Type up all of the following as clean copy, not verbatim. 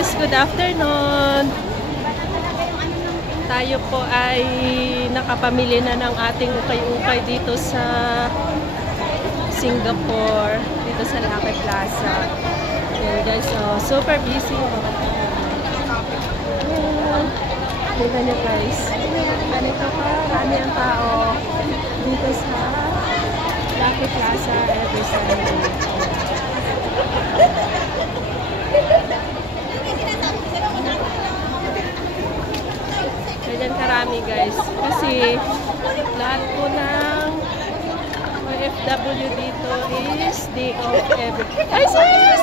guys, good afternoon. Tayo po ay nakapamili na ng ating ukay-ukay dito sa Singapore, dito sa Lucky Plaza. Ayan guys, super busy. Tignan nyo guys, ganito karami ang tao dito sa Lucky Plaza every Sunday. Ganyan karami guys, kasi lahat po ng OFW dito is day off every... Ay sis!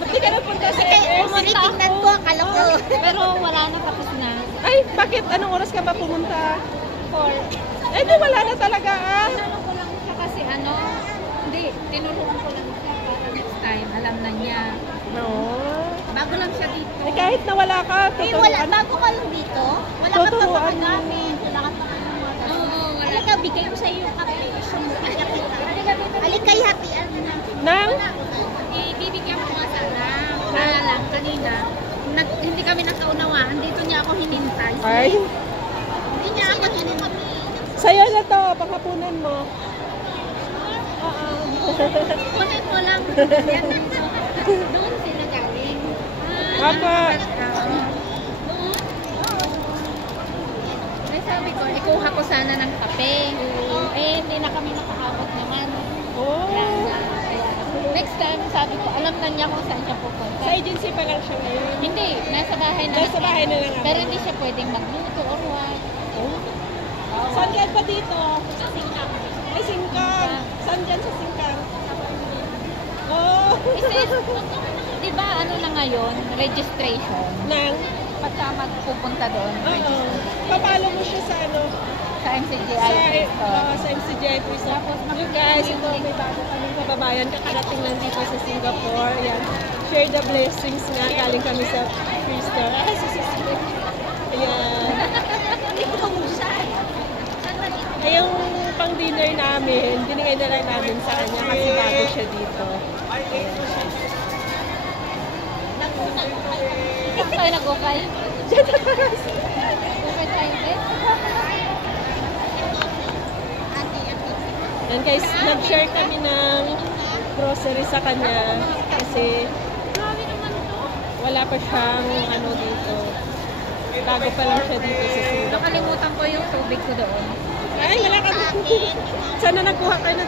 Ba't di ka napunta sa FS? Tingnan ko, akala ko. Pero wala na, tapos na. Ay, bakit? Anong oras ka ba pumunta? 4. Eh, di wala na talaga ah. Tinulong ko lang siya kasi hindi, tinulungan ko lang siya para next time, alam na niya. No. Bago lang siya dito. Eh, kahit na wala ka, Bago ka lang dito? Wala ka pa ba namin? Wala ka pa namin. Oo, wala. Halika, bigay ko sa iyo yung kape. Halika, hatian na. Nang? Bibigyan ko nga sana. Kaya lang, kanina, hindi kami nakaunawaan. Dito niya ako hinintay. Ay. Hindi niya ako hinintay. Sa'yo na to, panghapunan mo. Kunin mo lang. Doon sila galing. Apa? Ay, sabi ko, ikuha ko sana ng kape. Eh, hindi na kami nakaabot naman. Oh. Next time, sabi ko, alam na niya kung saan siya pupunta. Sa agency pa lang siya ngayon. Hindi, nasa bahay na. Nasa bahay na lang ako. Pero hindi siya pwedeng magluto or what. Saan ka pa dito? Sa Singkang. Ay, Singkang. Saan dyan sa Singkang? Oh. Di ba ano na ngayon, registration? Nang? Pagka magpupunta doon, Oo. Papalo mo siya sa ano? sa MCGI. Sa MCGI Prison. Look guys, ito may bago kaming kababayan. Kakarating lang dito sa Singapore. Ayan. Share the blessings nga. Galing kami sa free store. Ay, susisip. Ayan. Ay, yung pang dinner namin, binigay na lang namin sa kanya kasi bago siya dito. Saan kayo nag-ukay? Diyan na taras. Ukay tayo din? Yan guys, nag-share kami ng grocery sa kanya kasi wala pa siyang ano dito. Bago pa lang siya dito sa Singapore. Nakalimutan ko yung tubig ko doon. Ay, wala ka. Sana nagkuha kayo ng